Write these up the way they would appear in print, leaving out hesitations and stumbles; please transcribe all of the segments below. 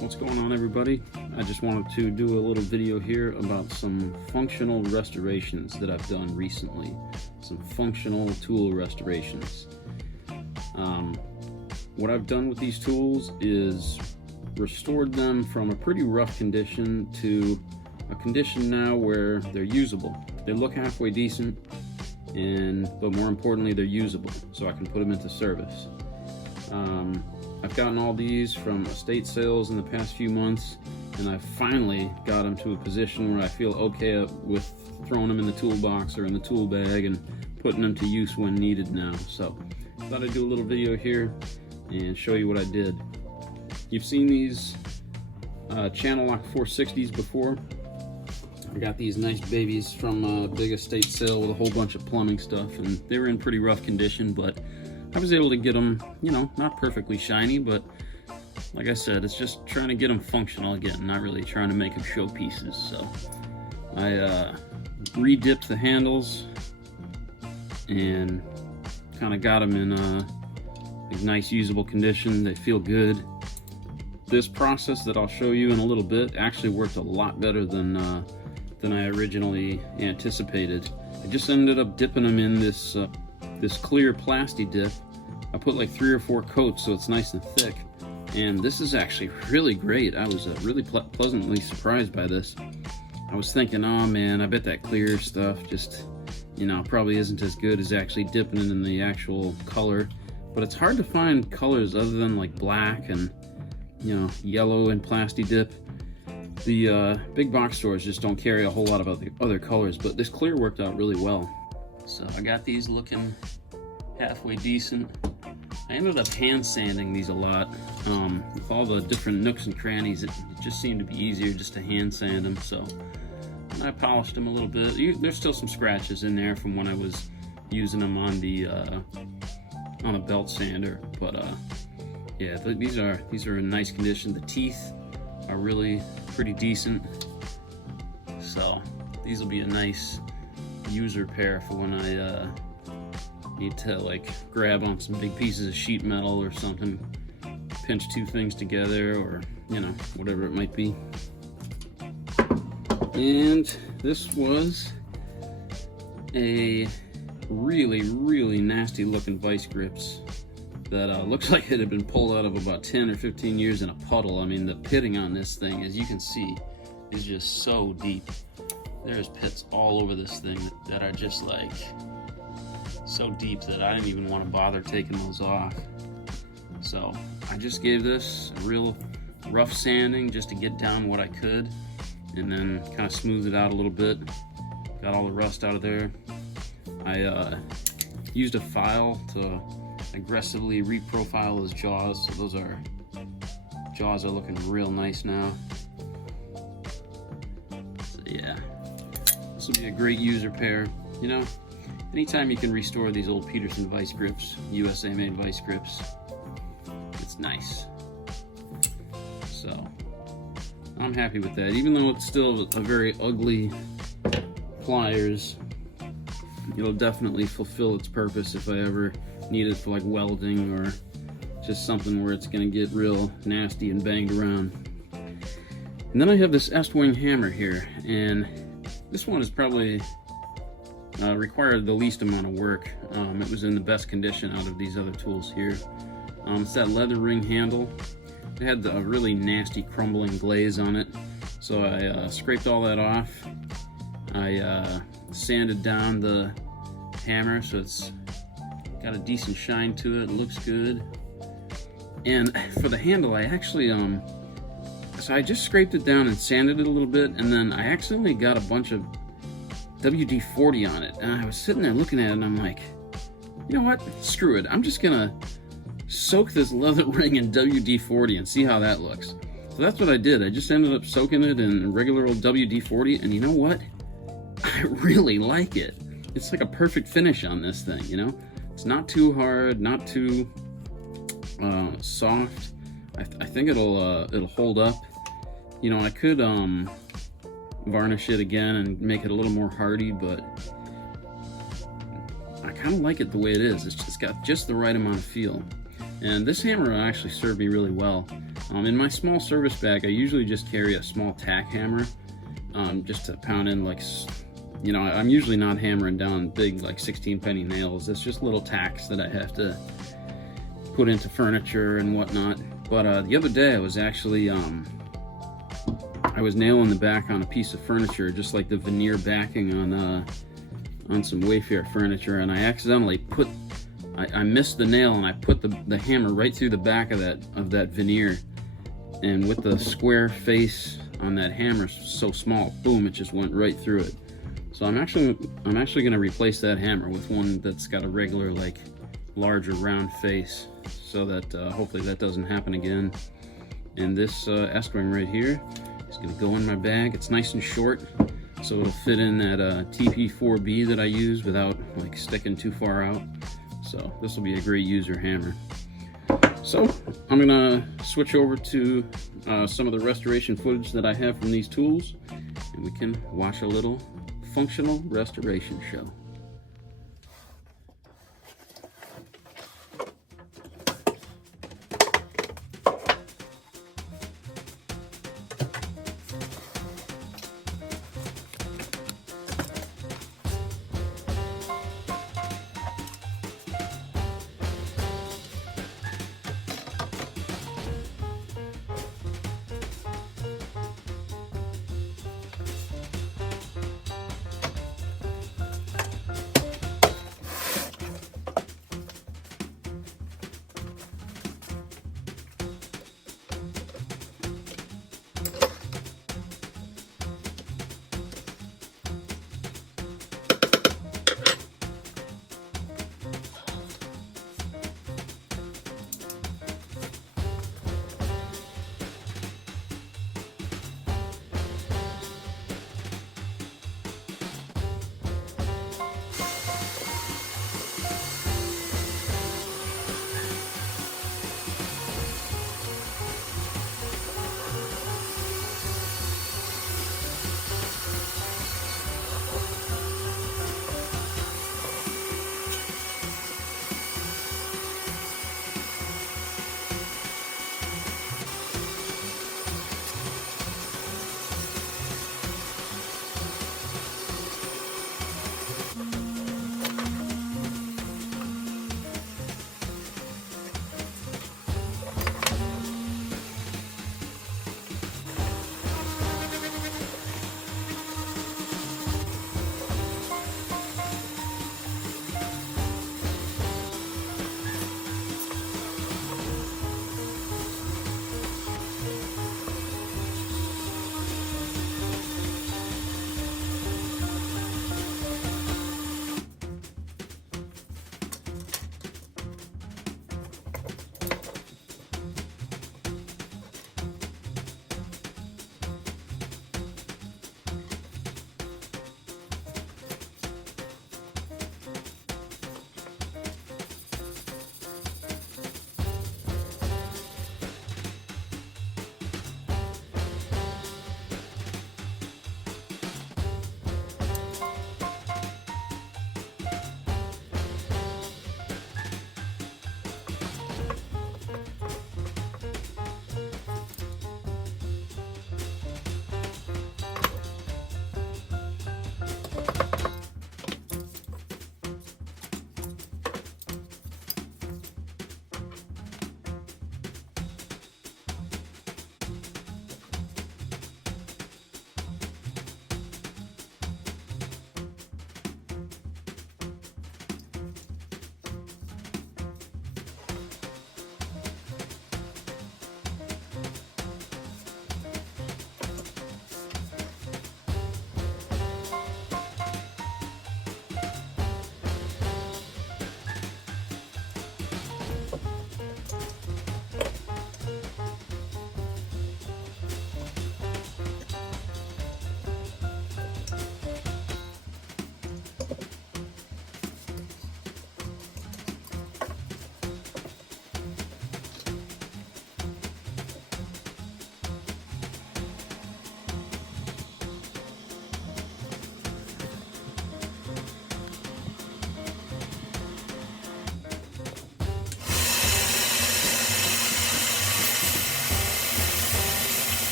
What's going on, everybody? I just wanted to do a little video here about some functional restorations that I've done recently. Some functional tool restorations. What I've done with these tools is restored them from a pretty rough condition to a condition now where they're usable. They look halfway decent, but more importantly, they're usable, so I can put them into service. I've gotten all these from estate sales in the past few months, and I've finally got them to a position where I feel okay with throwing them in the toolbox or in the tool bag and putting them to use when needed now. So I thought I'd do a little video here and show you what I did. You've seen these Channellock 460s before. I got these nice babies from a big estate sale with a whole bunch of plumbing stuff, and they were in pretty rough condition, but I was able to get them, you know, not perfectly shiny, but like I said, it's just trying to get them functional again, not really trying to make them showpieces. So I re-dipped the handles and kind of got them in a nice usable condition. They feel good. This process that I'll show you in a little bit actually worked a lot better than I originally anticipated. I just ended up dipping them in this clear PlastiDip. I put like 3 or 4 coats so it's nice and thick, and this is actually really great. I was really pleasantly surprised by this. I was thinking, oh man, I bet that clear stuff just, you know, probably isn't as good as actually dipping it in the actual color, but it's hard to find colors other than like black and, you know, yellow and PlastiDip. The big box stores just don't carry a whole lot of other colors, but this clear worked out really well. So I got these looking halfway decent. I ended up hand sanding these a lot. With all the different nooks and crannies, it just seemed to be easier just to hand sand them. So I polished them a little bit. There's still some scratches in there from when I was using them on a belt sander, but yeah, these are in nice condition. The teeth are really pretty decent, so these will be a nice user pair for when I need to like grab on some big pieces of sheet metal or something, pinch 2 things together, or you know, whatever it might be. And this was a really nasty looking Vise Grips that looks like it had been pulled out of about 10 or 15 years in a puddle. I mean, the pitting on this thing, as you can see, is just so deep. There's pits all over this thing that are just like so deep that I didn't even want to bother taking those off. So I just gave this a real rough sanding just to get down what I could, and then kind of smoothed it out a little bit. Got all the rust out of there. I used a file to aggressively reprofile those jaws, so those jaws are looking real nice now. So yeah, this will be a great user pair. You know, anytime you can restore these old Petersen Vise Grips, USA made Vise Grips, it's nice. So I'm happy with that, even though it's still a very ugly pliers. It'll definitely fulfill its purpose if I ever need it for like welding or just something where it's gonna get real nasty and banged around. And then I have this Estwing hammer here, and this one is probably required the least amount of work. It was in the best condition out of these other tools here. It's that leather ring handle. It had a really nasty crumbling glaze on it, so I scraped all that off. I sanded down the hammer so it's got a decent shine to it. It looks good. And for the handle, I actually so I just scraped it down and sanded it a little bit, and then I accidentally got a bunch of WD-40 on it, and I was sitting there looking at it and I'm like, you know what, screw it, I'm just gonna soak this leather ring in WD-40 and see how that looks. So that's what I did. I just ended up soaking it in regular old WD-40, and you know what, I really like it. It's like a perfect finish on this thing, you know? It's not too hard, not too soft. I think it'll hold up. You know, I could varnish it again and make it a little more hardy, but I kind of like it the way it is. It's got just the right amount of feel. And this hammer actually served me really well. In my small service bag, I usually just carry a small tack hammer, just to pound in, like, you know, I'm usually not hammering down big, like 16 penny nails. It's just little tacks that I have to put into furniture and whatnot. But the other day I was actually, I was nailing the back on a piece of furniture, just like the veneer backing on some Wayfair furniture, and I accidentally I missed the nail, and I put the hammer right through the back of that veneer, and with the square face on that hammer so small, boom, it just went right through it. So I'm actually going to replace that hammer with one that's got a regular, like, larger round face, so that hopefully that doesn't happen again. And this Estwing right here is going to go in my bag. It's nice and short, so it'll fit in that TP4B that I use without, like, sticking too far out. So this will be a great user hammer. So I'm gonna switch over to some of the restoration footage that I have from these tools, and we can watch a little functional restoration show.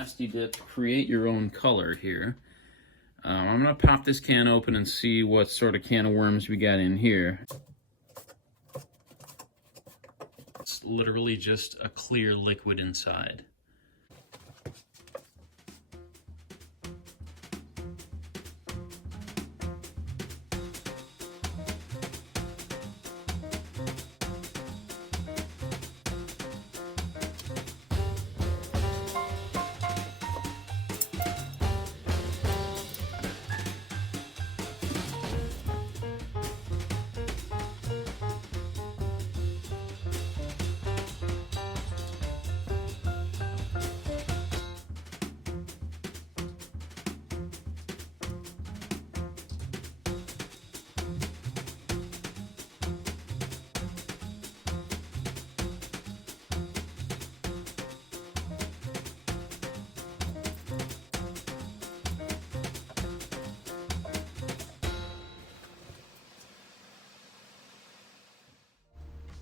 PlastiDip Create Your Own Color here. I'm going to pop this can open and see what sort of can of worms we got in here. It's literally just a clear liquid inside.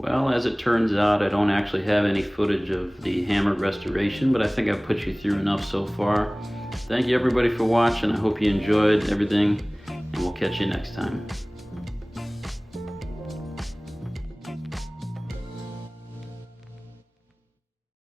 Well, as it turns out, I don't actually have any footage of the hammered restoration, but I think I've put you through enough so far. Thank you everybody for watching. I hope you enjoyed everything, and we'll catch you next time.